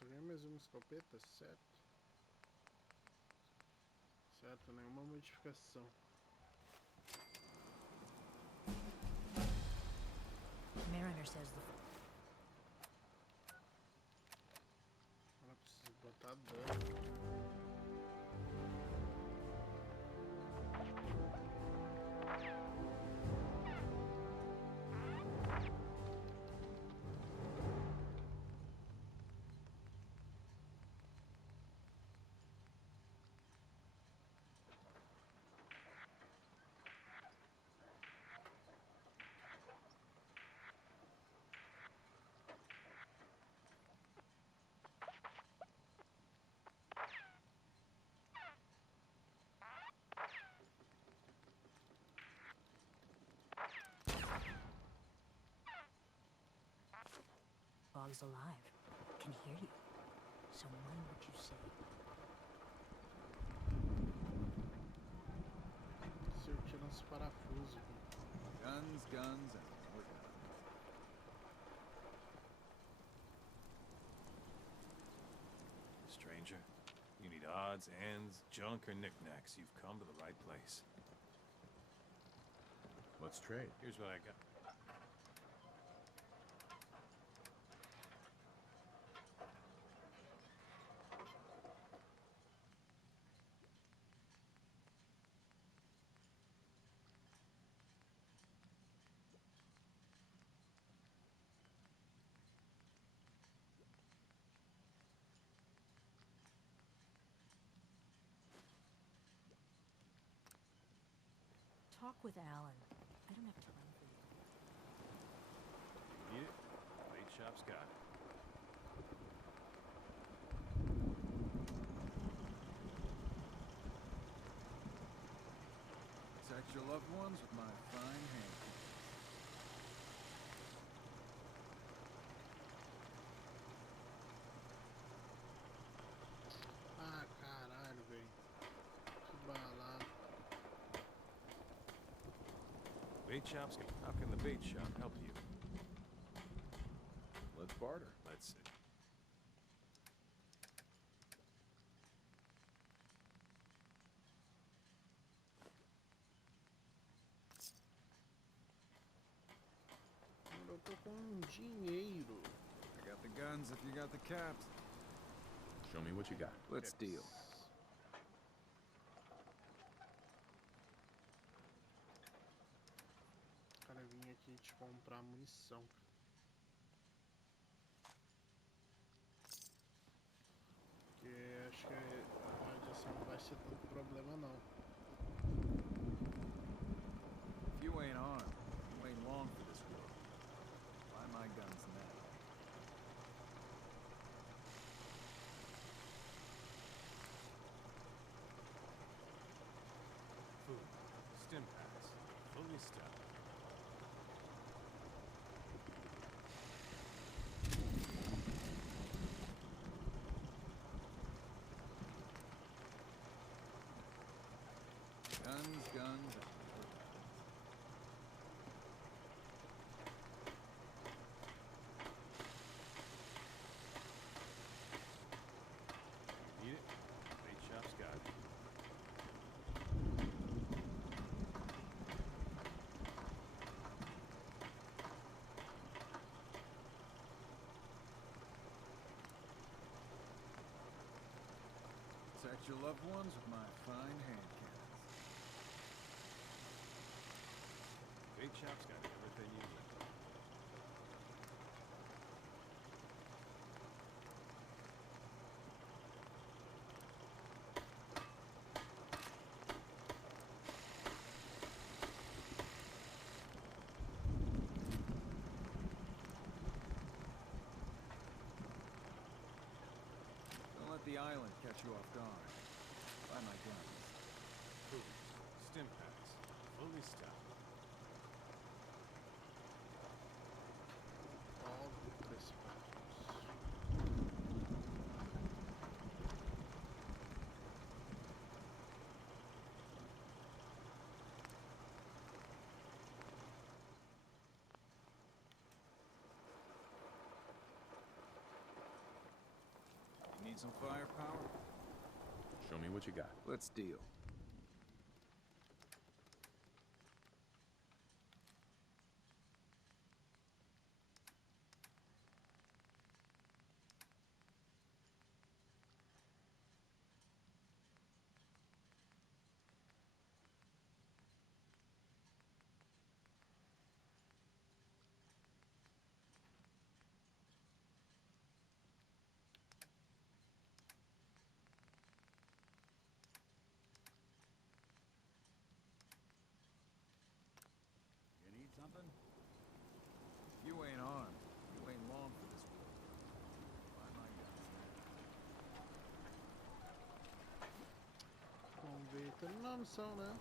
Nossa, ganhei mais uma escopeta, certo? Certo, nenhuma modificação. Mariner says the Ela precisa botar dano. fog's alive. Can hear you. So mind what you say. Acertando os parafusos. Guns, guns, and more guns. Stranger, you need odds, ends, junk, or knickknacks. You've come to the right place. Let's trade. Here's what I got. Talk with Alan. I don't have time for you. Need it? Bait shop's got it. Protect your loved ones with my fine hand. Ah, caralho, velho. Que balada. Bait shop's got. How can the bait shop help you? Let's barter. Let's see. Eu tô com dinheiro. I got the guns if you got the caps. Show me what you got. Let's deal. Cara, eu vim aqui te comprar munição. Porque acho que a radiação não vai ser tanto problema não. If you ain't armed, you ain't long for this world. Buy my guns now. Food. Stim packs. Fully stocked. Guns, guns, and more guns. Need it? Bait shop's got it. Protect your loved ones with my fine hand cannons. Bait shop's got everything you need. Don't let the island catch you off guard. Buy my guns. Food. Stim packs. Fully stocked. All the dispatches. some firepower? Show me what you got. Let's deal. You need something? If you ain't armed, you ain't long for this world. Buy my guns now. Vamos ver, terminou a missão, né?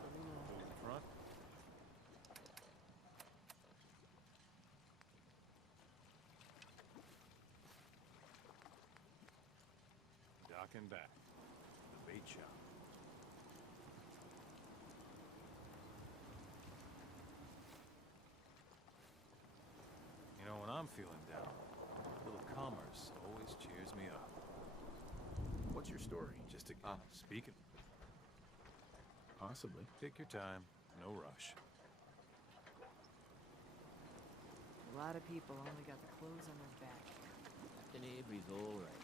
Terminou. Hold the front. Docking back. The bait shop. You know, when I'm feeling down, a little commerce always cheers me up. What's your story? Just to speaking. Possibly. Take your time, no rush. A lot of people only got the clothes on their back. Captain Avery's all right.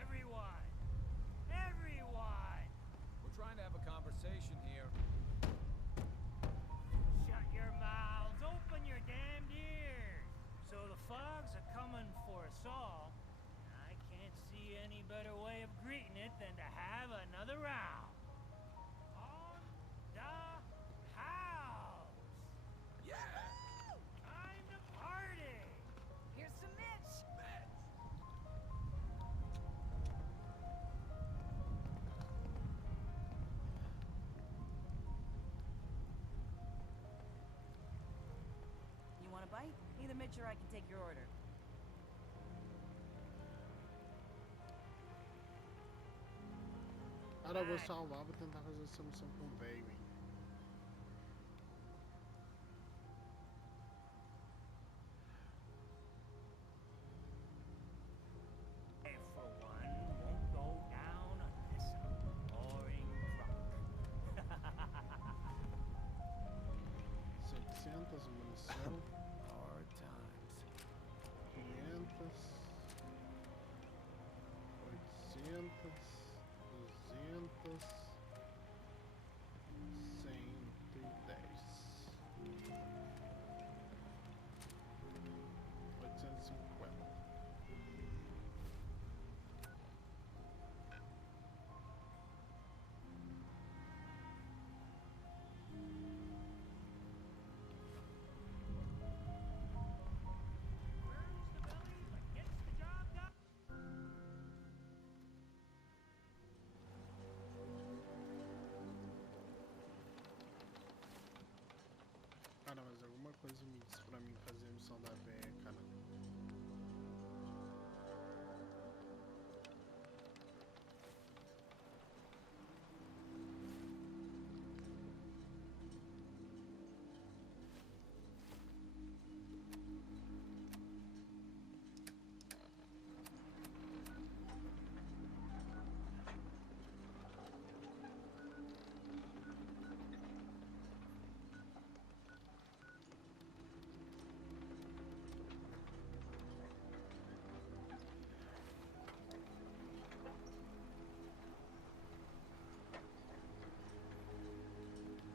Everyone! Everyone! We're trying to have a conversation here. Shut your mouths, open your damned ears! So the fogs are coming for us all. I can't see any better way of greeting it than to have another round. On the house! Yeah! Time to party! Here's some Mitch! You want a bite? Either Mitch or I can take your order. Cara, eu vou salvar, vou tentar fazer essa missão com o Baby. I, for one, won't go down unless I'm boring drunk. 700 munição, Hard times. 500, 800, 200, 110. 850. Burns the belly, but gets the job done. Cara, mas alguma coisa me diz pra mim fazer a missão da véia, cara.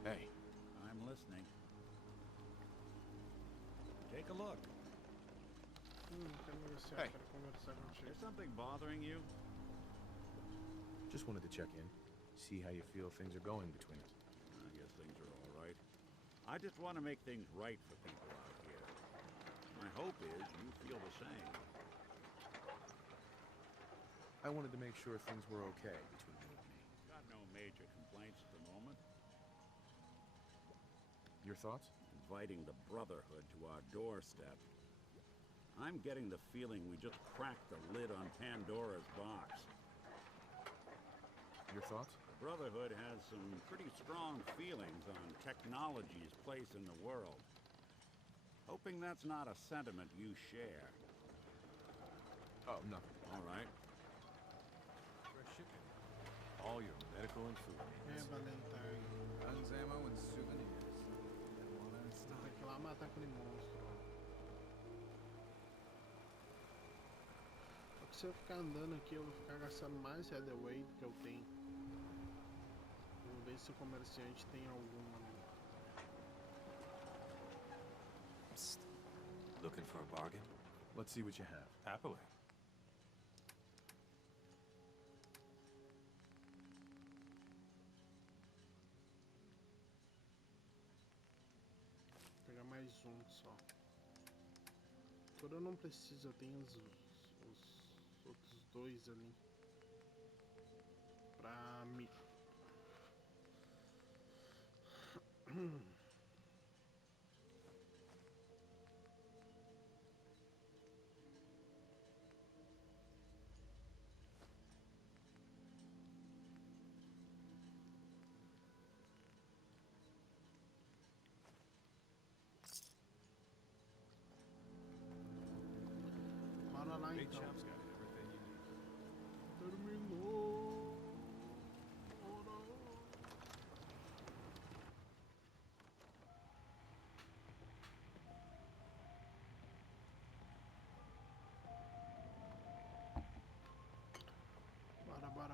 Hey, I'm listening. Take a look. Quero negociar, Hey. quero conversar contigo. Is something bothering you? just wanted to check in, see how you feel things are going between us. I guess things are all right. I just want to make things right for people out here. My hope is you feel the same. I wanted to make sure things were okay between you and me. Got no major complaints at the moment. Your thoughts? Inviting the Brotherhood to our doorstep. I'm getting the feeling we just cracked the lid on Pandora's box. Your thoughts? The Brotherhood has some pretty strong feelings on technology's place in the world. Hoping that's not a sentiment you share. Oh, nothing. All right. Fresh shipping. All your medical and food É, needs. Valentine. Guns, ammo, and souvenirs. That one on its Vou ter que ir lá matar aquele monstro, ó. Só que se eu ficar andando aqui, eu vou ficar gastando mais Heatherway do que eu tenho. Vamos ver se o comerciante tem alguma. Psst. Looking for a bargain? Let's see what you have. Happily. Vou pegar mais um só. Todo eu não preciso, eu tenho os outros dois ali. Pra me. Bora lá Big então. Shop's got everything you need. Terminou. Ora.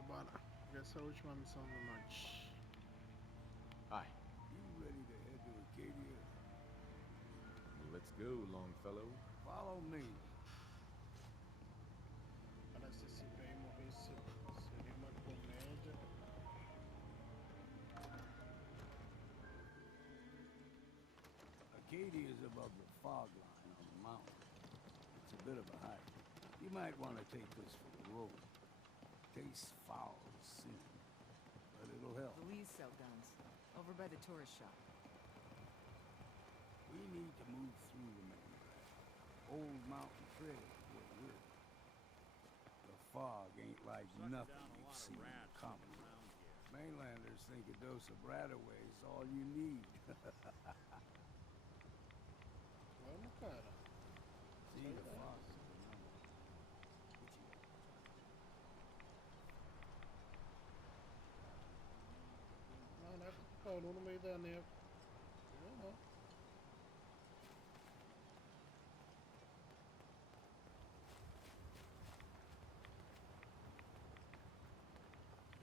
Bora. Essa é a última missão da noite. Hi. You ready to head to Acadia? Let's go, Longfellow. Follow me. Parece esse bem morrer seria uma comédia. Acadia is above the fog line on the mountain. It's a bit of a hike. You might want to take this for the road. Tastes foul as sin, but it'll help. The Lees sell guns. Over by the tourist shop. We need to move through the main drag. Old Mountain Trail is where we're. The fog ain't like Sucking nothing down a we've lot of seen in rats common. around here. Mainlanders think a dose of Bradaway is all you need. Vamos, cara. See the Sei lá. fog. Caraca, parou no meio da neve. Eu não.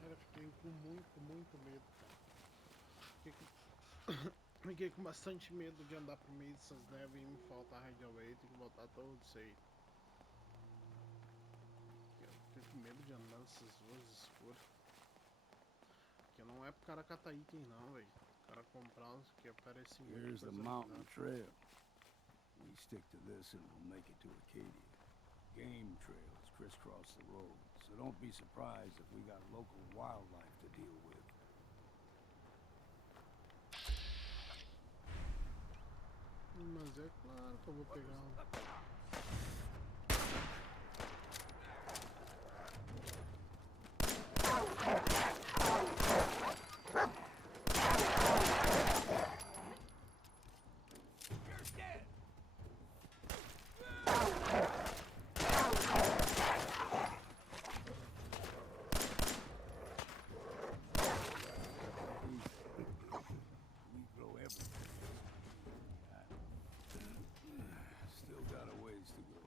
Cara, fiquei com muito medo, cara. Fiquei com bastante medo de andar por meio dessas neves e me faltar Hideaway, tem que botar todo isso aí. Eu fiquei com medo de andar nessas ruas escuras. Porque não é pro cara catar item não, velho. O cara comprar uns que aparece muito Here's the coisa mountain linda. trail. We stick to this and we'll make it to Acadia. Game trails crisscross the road, so don't be surprised if we got local wildlife to deal with. Mas é claro que eu vou pegar um. We grow everything. Still got a ways to go.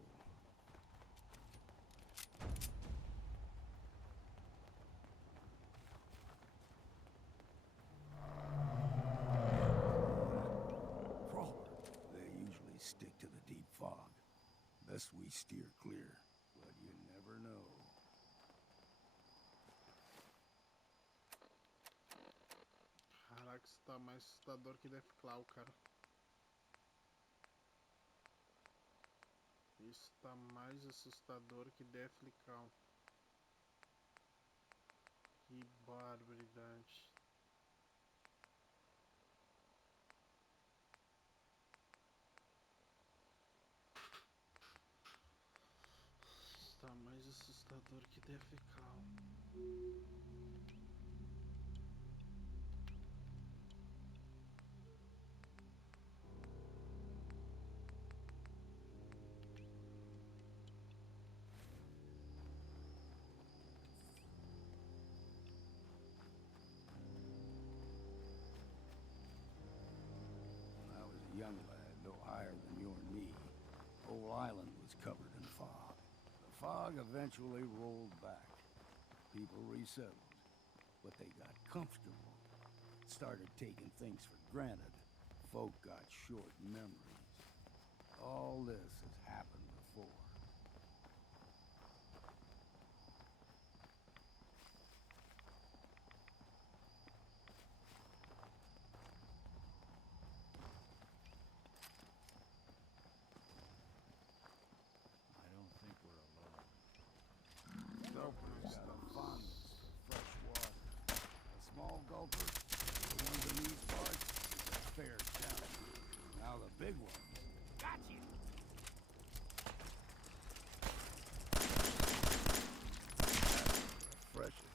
Crawler. They usually stick to the deep fog. Best we steer clear, but you never know. Caraca, isso tá mais assustador que Death Claw, cara. Isso tá mais assustador que Death Claw. Que barbaridade. Isso tá mais assustador que Death Claw. fog eventually rolled back. People resettled, but they got comfortable. Started taking things for granted. Folk got short memories. All this has happened before. I don't think we're alone. Gulper's got a fondness for fresh water. A small gulper, the ones in these parts, is a fair challenge. Now the big ones. Got you! Refreshing.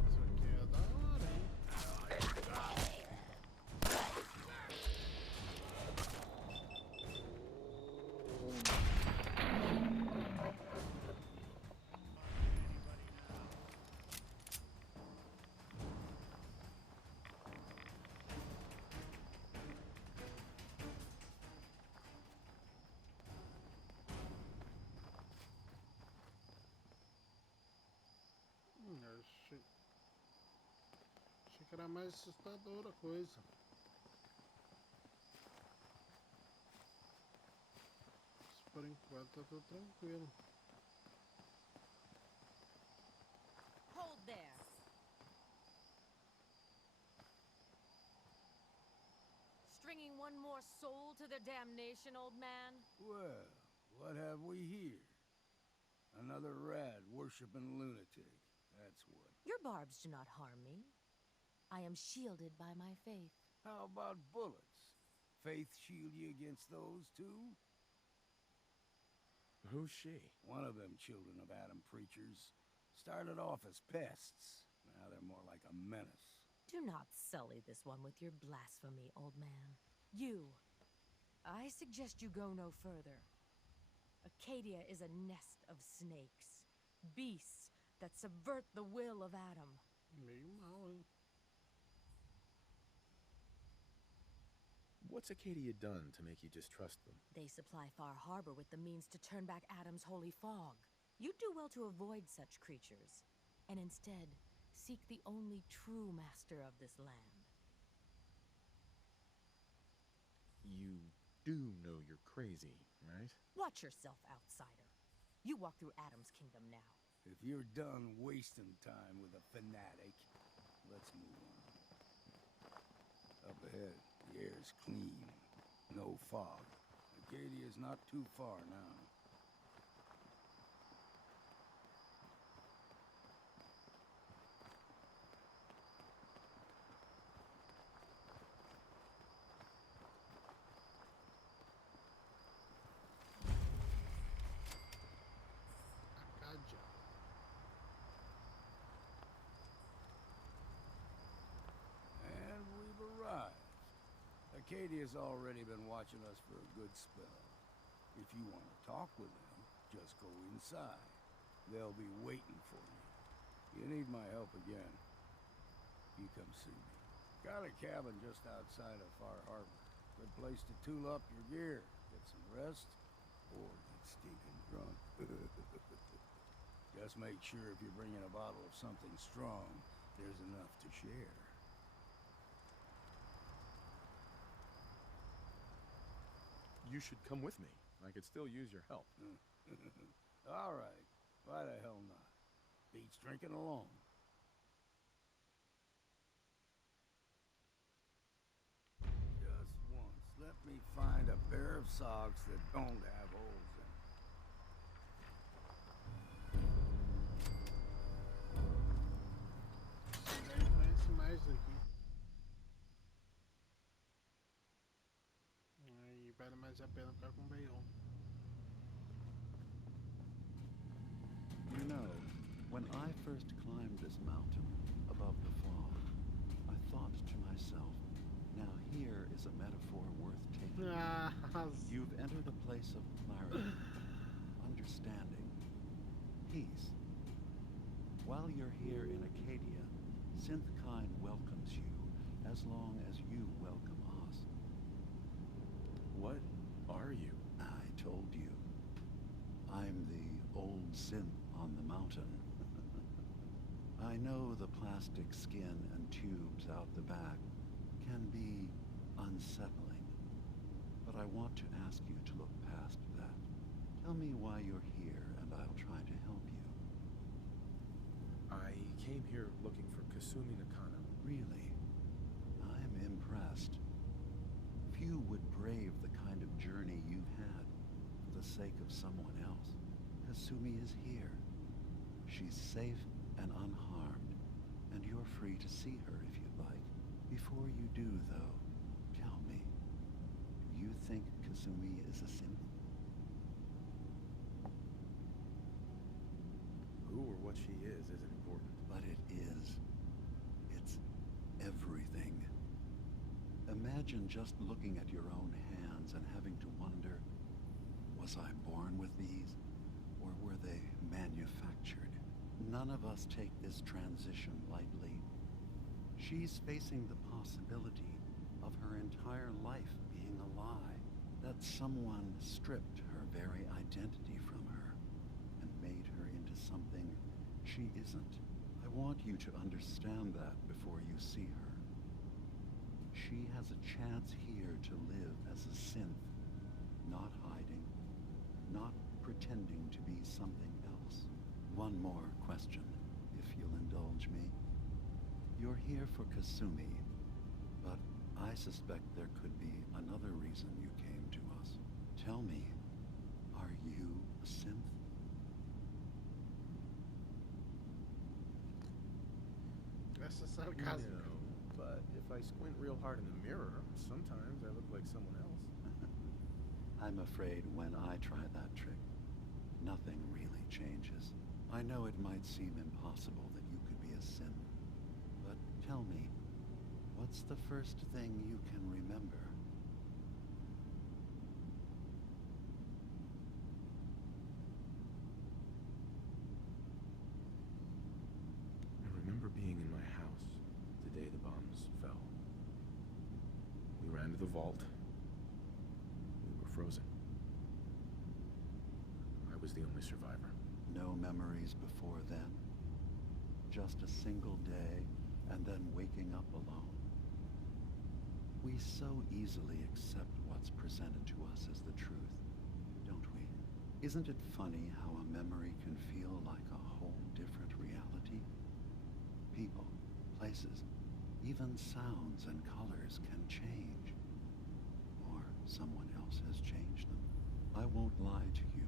Isso aqui é da hora, hein? Eu achei que era mais assustadora a coisa. Mas por enquanto tá tudo tranquilo. Hold there. Stringing one more soul to their damnation, old man? Well, what have we here? Another rad-worshipping lunatic. That's what. Your barbs do not harm me. I am shielded by my faith. How about bullets? Faith shield you against those too? Who's she? One of them children of Adam preachers started off as pests. Now they're more like a menace. Do not sully this one with your blasphemy, old man. You. I suggest you go no further. Acadia is a nest of snakes. Beasts that subvert the will of Adam. Meio mal, hein? What's Acadia done to make you distrust them? They supply Far Harbor with the means to turn back Adam's holy fog. You'd do well to avoid such creatures, and instead seek the only true master of this land. You do know you're crazy, right? Watch yourself, outsider. You walk through Adam's kingdom now. If you're done wasting time with a fanatic, let's move on. Up ahead, the air's clean. No fog. Acadia's not too far now. Acadia. And we've arrived. Acadia's already been watching us for a good spell. If you want to talk with them, just go inside. They'll be waiting for you. You need my help again, you come see me. Got a cabin just outside of Far Harbor. Good place to tool up your gear, get some rest, or get stinking drunk. Just make sure if you're bringing a bottle of something strong, there's enough to share. You should come with me. I could still use your help. All right. Why the hell not? Beats drinking alone. Just once, let me find a pair of socks that don't have holes in them. Ninguém conhece mais aqui. mais a pena ficar com o Bayon. You know, when I first climbed this mountain above the fog, I thought to myself, now here is a metaphor worth taking. You've entered a place of clarity, understanding, peace. While you're here in Acadia, Synthkind welcomes you as long as you welcome us. What are you? I told you. I'm the old synth on the mountain. I know the plastic skin and tubes out the back can be unsettling, but I want to ask you to look past that. Tell me why you're here, and I'll try to help you. I came here looking for Kasumi Nakano. Really? I'm impressed. Few would brave the kind of journey you've had for the sake of someone else. Kasumi is here. She's safe and unharmed, and you're free to see her if you'd like. Before you do, though, tell me, do you think Kasumi is a synth? Who or what she is isn't important. But it is. It's everything. Imagine just looking at your own hands and having to wonder, was I born with these, or were they manufactured? None of us take this transition lightly. She's facing the possibility of her entire life being a lie, that someone stripped her very identity from her and made her into something she isn't. I want you to understand that before you see her. She has a chance here to live as a synth, not hiding, not pretending to be something else. One more question, if you'll indulge me. You're here for Kasumi, but I suspect there could be another reason you came to us. Tell me, are you a synth? Essa sarcasmo. No, but if I squint real hard in the mirror, sometimes I look like someone else. I'm afraid when I try that trick, nothing really changes. I know it might seem impossible that you could be a synth, but tell me, what's the first thing you can remember? I remember being in my house the day the bombs fell. We ran to the vault. We were frozen. I was the only survivor. No memories before then? Just a single day, and then waking up alone? We so easily accept what's presented to us as the truth, don't we? Isn't it funny how a memory can feel like a whole different reality? People, places, even sounds and colors can change. Or someone else has changed them. I won't lie to you.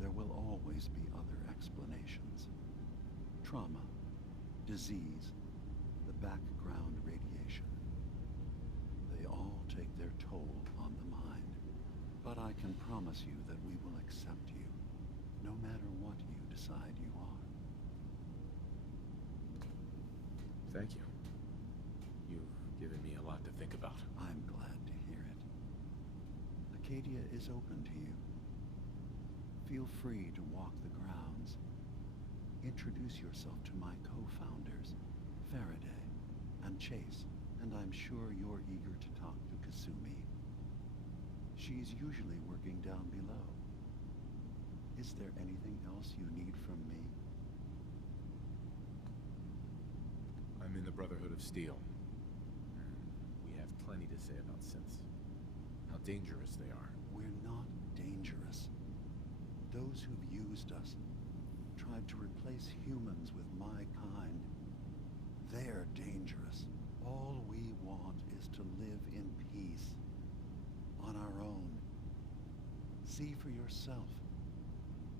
There will always be other explanations. Trauma, disease, the background radiation. They all take their toll on the mind. But I can promise you that we will accept you, no matter what you decide you are. Thank you. You've given me a lot to think about. I'm glad to hear it. Acadia is open to you. Feel free to walk the grounds. Introduce yourself to my co-founders, Faraday and Chase, and I'm sure you're eager to talk to Kasumi. She's usually working down below. Is there anything else you need from me? I'm in the Brotherhood of Steel. And we have plenty to say about synths. How dangerous they are. We're not dangerous. Those who've used us, tried to replace humans with my kind, they're dangerous. All we want is to live in peace, on our own. See for yourself.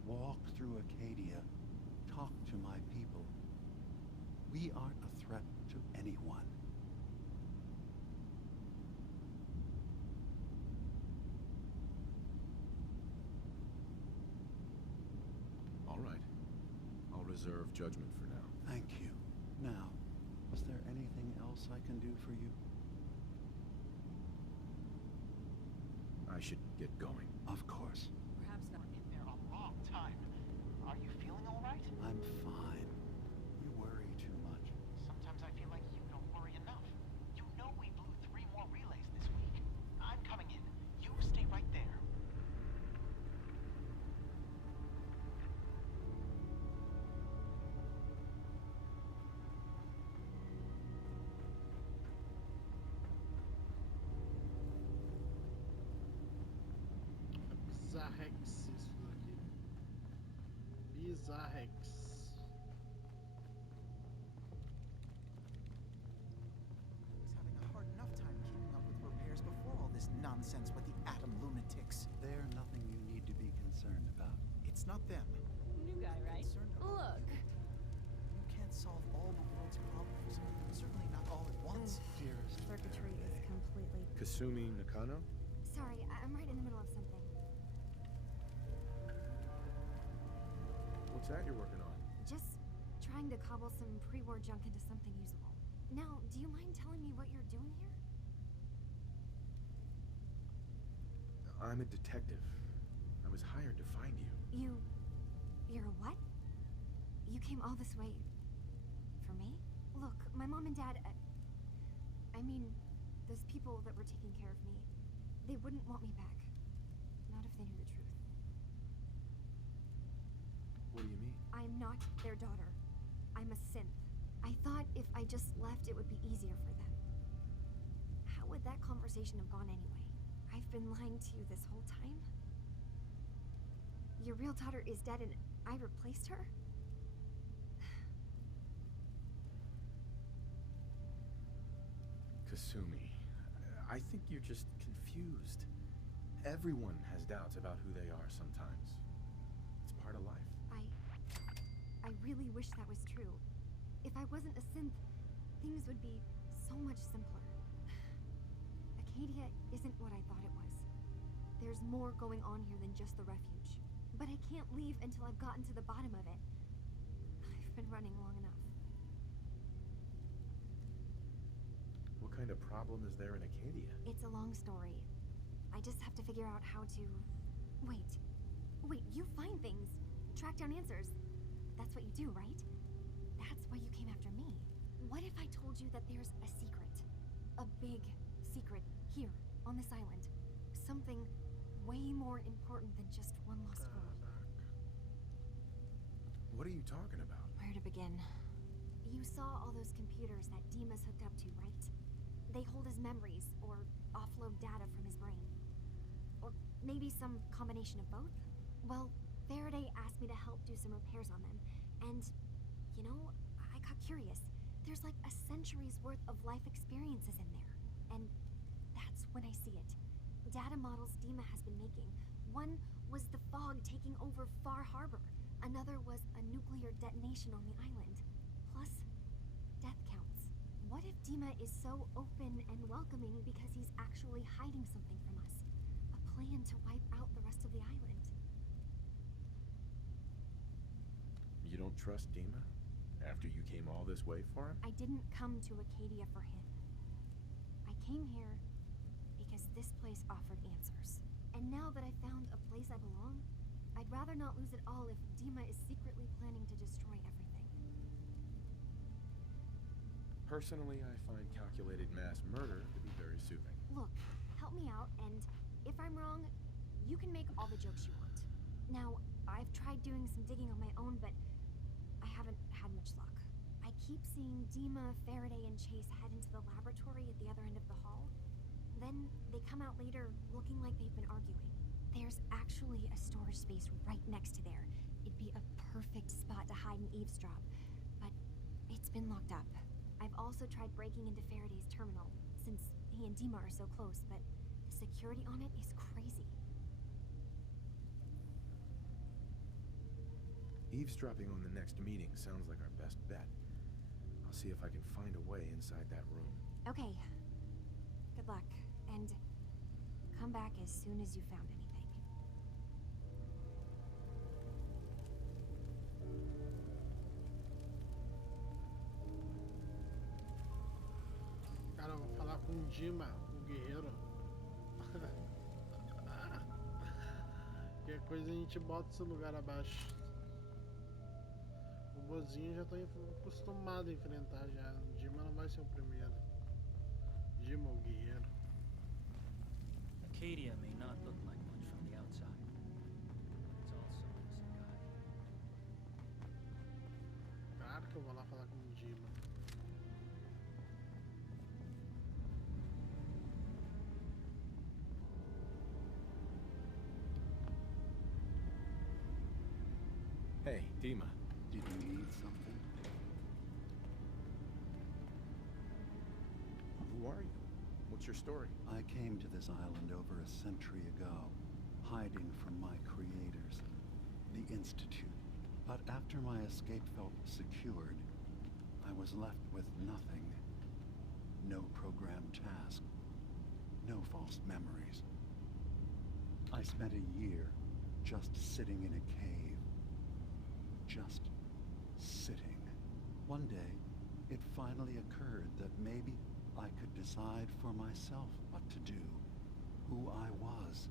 Walk through Acadia. Talk to my people. We aren't a threat to anyone. reserve judgment for now. Thank you. Now, is there anything else I can do for you? I should get going. Of course. Perhaps not. In there a long time. Are you feeling all right? I'm fine. You worry too much. Sometimes I feel like you don't worry enough. You know we blew 3 more relays this week. I'm coming in. You stay right there. Bizarrex isso daqui. Bizarrex. Was having a hard enough time keeping up with repairs before all this nonsense with the atom lunatics. They're nothing you need to be concerned about. It's not them. New guy, right? Look. You can't solve all the world's problems. Certainly not all at once. Dearest Circuitry is Faraday. completely... Kasumi Nakano? Sorry, I'm right in the middle of something. What's that you're working on? Just trying to cobble some pre-war junk into something usable. Now, do you mind telling me what you're doing here? I'm a detective. I was hired to find you. You're a what? You came all this way... for me? Look, my mom and dad... I mean, those people that were taking care of me, they wouldn't want me back. Not if they knew the truth. What do you mean? I'm not their daughter. I'm a synth. I thought if I just left, it would be easier for them. How would that conversation have gone anyway? I've been lying to you this whole time? Your real daughter is dead and I replaced her? Kasumi, I think you're just confused. Everyone has doubts about who they are sometimes. It's part of life. I really wish that was true. If I wasn't a synth, things would be so much simpler. Acadia isn't what I thought it was. There's more going on here than just the refuge. But I can't leave until I've gotten to the bottom of it. I've been running long enough. What kind of problem is there in Acadia? It's a long story. I just have to figure out how to... Wait, you find things. Track down answers. That's what you do, right? That's why you came after me. What if I told you that there's a secret? A big secret here, on this island. Something way more important than just one lost girl. What are you talking about? Where to begin? You saw all those computers that Dima's hooked up to, right? They hold his memories, or offload data from his brain. Or maybe some combination of both? Well, Faraday asked me to help do some repairs on them, and, you know, I got curious. There's like a century's worth of life experiences in there, and that's when I see it. Data models Dima has been making. One was the fog taking over Far Harbor. Another was a nuclear detonation on the island. Plus, death counts. What if Dima is so open and welcoming because he's actually hiding something from us? A plan to wipe out the rest of the island. You don't trust Dima? After you came all this way for him? I didn't come to Acadia for him. I came here because this place offered answers. And now that I found a place I belong, I'd rather not lose it all if Dima is secretly planning to destroy everything. Personally, I find calculated mass murder to be very soothing. Look, help me out, and if I'm wrong, you can make all the jokes you want. Now, I've tried doing some digging on my own, but I haven't had much luck. I keep seeing Dima, Faraday, and Chase head into the laboratory at the other end of the hall. Then they come out later looking like they've been arguing. There's actually a storage space right next to there. It'd be a perfect spot to hide and eavesdrop, but it's been locked up. I've also tried breaking into Faraday's terminal, since he and Dima are so close, but the security on it is crazy. Eavesdropping on the next meeting sounds like our best bet. I'll see if I can find a way inside that room. Okay. Good luck, and come back as soon as you found anything. com Dima, o guerreiro. Qualquer coisa a gente bota esse lugar abaixo. O Bozinho já tô acostumado a enfrentar já. Dima não vai ser o primeiro. Dima, o guerreiro. Acadia may not look like much from the outside. It's also Sakai. Claro que eu vou lá falar com o Dima. Hey, Dima. Did you need something? Who are you? What's your story? I came to this island over a century ago, hiding from my creators, the Institute. But after my escape felt secured, I was left with nothing. No programmed task. No false memories. I spent a year just sitting in a cave. Just sitting. One day, it finally occurred that maybe I could decide for myself what to do, who I was.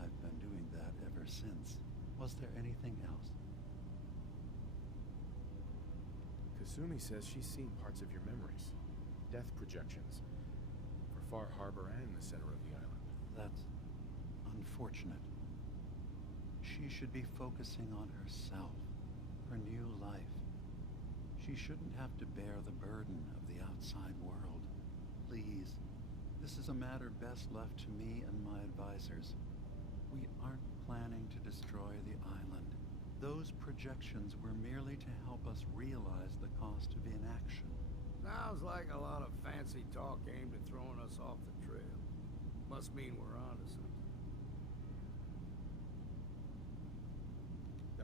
I've been doing that ever since. Was there anything else? Kasumi says she's seen parts of your memories. Death projections. For Far Harbor and the center of the island. That's unfortunate. She should be focusing on herself, her new life. She shouldn't have to bear the burden of the outside world. Please, this is a matter best left to me and my advisors. We aren't planning to destroy the island. Those projections were merely to help us realize the cost of inaction. Sounds like a lot of fancy talk aimed at throwing us off the trail. Must mean we're onto something.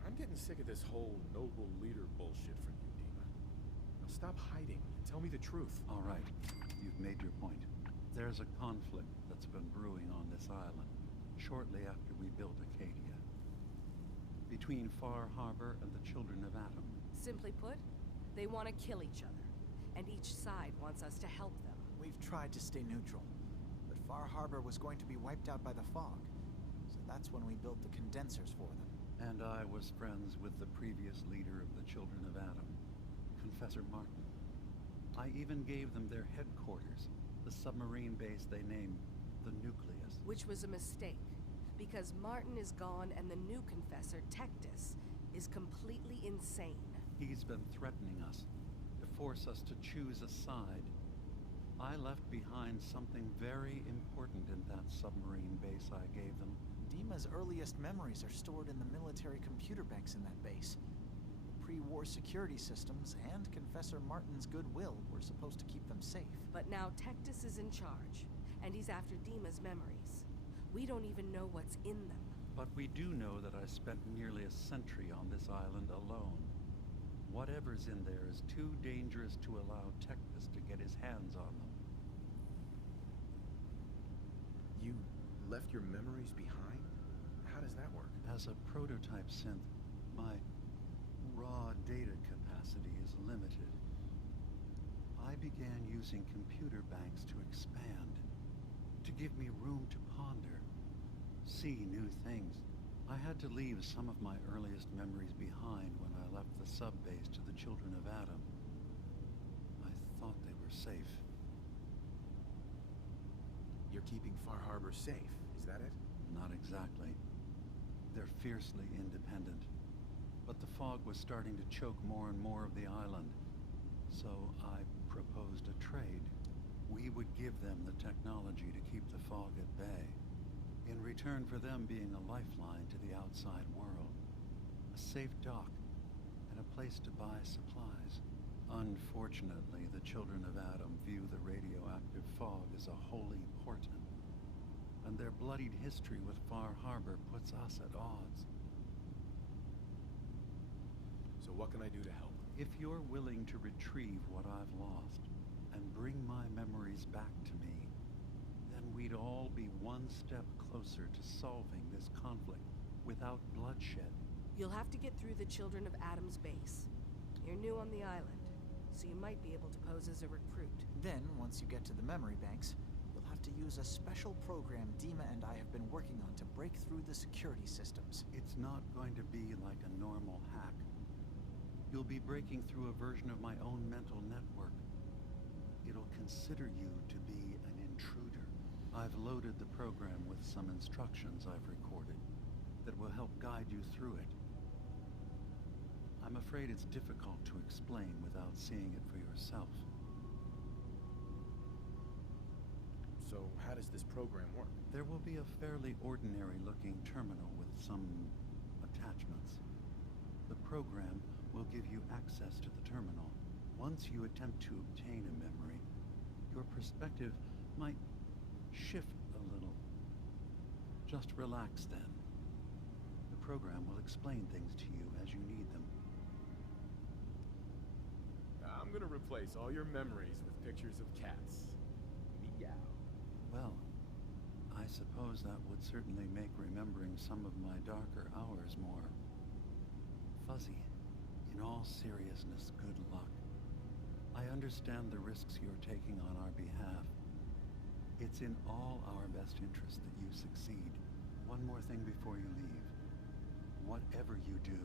I'm getting sick of this whole noble leader bullshit from you, Dima. Now stop hiding and tell me the truth. All right, you've made your point. There's a conflict that's been brewing on this island shortly after we built Acadia. Between Far Harbor and the Children of Atom. Simply put, they want to kill each other, and each side wants us to help them. We've tried to stay neutral, but Far Harbor was going to be wiped out by the fog, so that's when we built the condensers for them. And I was friends with the previous leader of the Children of Atom, Confessor Martin. I even gave them their headquarters, the submarine base they named the Nucleus. Which was a mistake, because Martin is gone and the new Confessor, Tectus, is completely insane. He's been threatening us, to force us to choose a side. I left behind something very important in that submarine base I gave them. Dima's earliest memories are stored in the military computer banks in that base. Pre-war security systems and Confessor Martin's goodwill were supposed to keep them safe. But now Tectus is in charge, and he's after Dima's memories. We don't even know what's in them. But we do know that I spent nearly a century on this island alone. Whatever's in there is too dangerous to allow Tectus to get his hands on them. You left your memories behind? How does that work? As a prototype synth, my raw data capacity is limited. I began using computer banks to expand, to give me room to ponder, see new things. I had to leave some of my earliest memories behind when I left the sub-base to the Children of Atom. I thought they were safe. You're keeping Far Harbor safe, is that it? Not exactly. They're fiercely independent. But the fog was starting to choke more and more of the island. So I proposed a trade. We would give them the technology to keep the fog at bay, in return for them being a lifeline to the outside world. A safe dock, and a place to buy supplies. Unfortunately, the Children of Atom view the radioactive fog as a holy portent, and their bloodied history with Far Harbor puts us at odds. So what can I do to help? If you're willing to retrieve what I've lost, and bring my memories back to me, then we'd all be one step closer to solving this conflict without bloodshed. You'll have to get through the Children of Atom's base. You're new on the island, so you might be able to pose as a recruit. Then, once you get to the memory banks, you'll have to use a special program Dima and I have been working on to break through the security systems. It's not going to be like a normal hack. You'll be breaking through a version of my own mental network. It'll consider you to be an intruder. I've loaded the program with some instructions I've recorded that will help guide you through it. I'm afraid it's difficult to explain without seeing it for yourself. So, how does this program work? There will be a fairly ordinary-looking terminal with some attachments. The program will give you access to the terminal. Once you attempt to obtain a memory, your perspective might shift a little. Just relax then. The program will explain things to you as you need them. I'm gonna replace all your memories with pictures of cats. Meow. Well, I suppose that would certainly make remembering some of my darker hours more fuzzy. In all seriousness, good luck. I understand the risks you're taking on our behalf. It's in all our best interest that you succeed. One more thing before you leave. Whatever you do,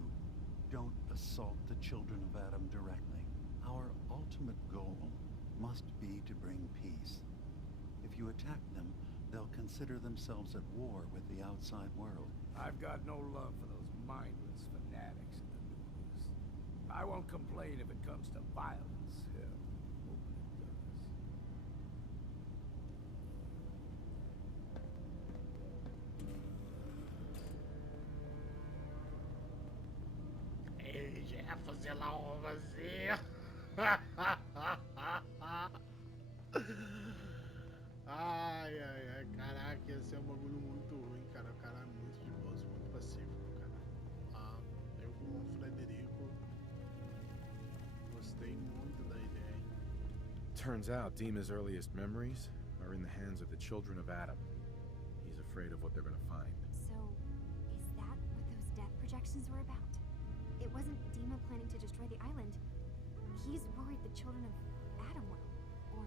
don't assault the children of Adam directly. Our ultimate goal must be to bring peace. If you attack them, they'll consider themselves at war with the outside world. I've got no love for those mindless fanatics in the news. I won't complain if it comes to violence. Hell, hoping it does. Ele já ia fazer lá uma vazia. Ai, ai, ai, caraca, ia ser um bagulho muito ruim, cara. O cara é muito de boas, muito pacífico, cara. Eu como Frederico gostei muito da ideia. Turns out Dima's earliest memories are in the hands of the children of Adam. He's afraid of what they're gonna find. So, is that what those death projections were about? It wasn't Dima planning to destroy the island. He's worried the children of Adam will. Or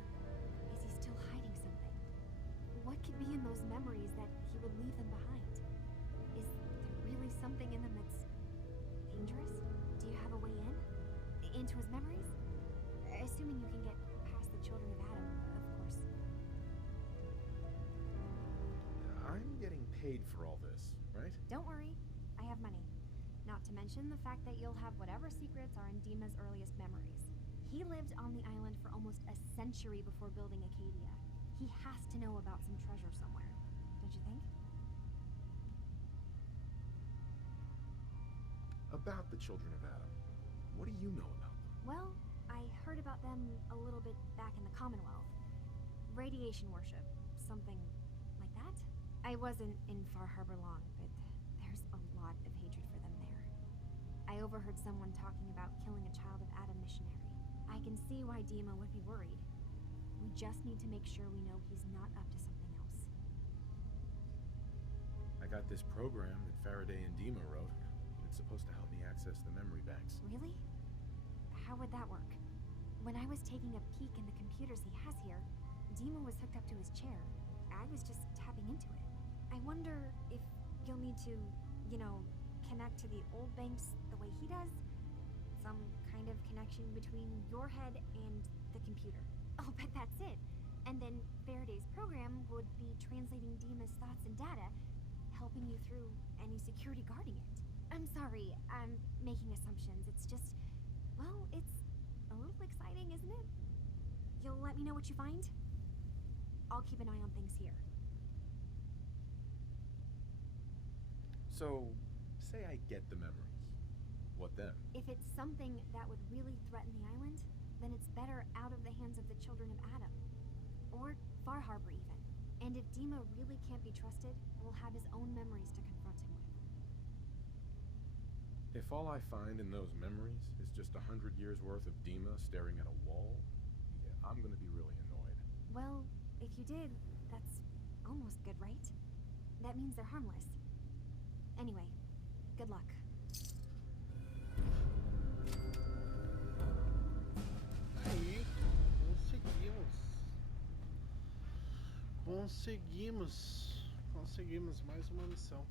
is he still hiding something? What could be in those memories that he would leave them behind? Is there really something in them that's dangerous? Do you have a way in? Into his memories? Assuming you can get past the children of Adam, of course. I'm getting paid for all this, right? Don't worry, I have money. Not to mention the fact that you'll have whatever secrets are in Dima's earliest memories. He lived on the island for almost a century before building Acadia. He has to know about some treasure somewhere, don't you think? About the children of Adam. What do you know about them? Well, I heard about them a little bit back in the Commonwealth. Radiation worship, something like that. I wasn't in Far Harbor long, but there's a lot of hatred for them there. I overheard someone talking about killing a child of Adam missionary. I can see why Dima would be worried. We just need to make sure we know he's not up to something else. I got this program that Faraday and Dima wrote. It's supposed to help me access the memory banks. Really? How would that work? When I was taking a peek in the computers he has here, Dima was hooked up to his chair. I was just tapping into it. I wonder if you'll need to, connect to the old banks the way he does? Some kind of connection between your head and the computer. I'll bet that's it. And then Faraday's program would be translating Dima's thoughts and data, helping you through any security guarding it. I'm sorry, I'm making assumptions. It's just, well, it's a little exciting, isn't it? You'll let me know what you find? I'll keep an eye on things here. So, say I get the memories. What then? If it's something that would really threaten the island, then it's better out of the hands of the children of Adam. Or Far Harbor, even. And if Dima really can't be trusted, we'll have his own memories to confront him with. If all I find in those memories is just 100 years worth of Dima staring at a wall, yeah, I'm gonna be really annoyed. Well, if you did, that's almost good, right? That means they're harmless. Anyway, good luck. Aí, Conseguimos mais uma missão.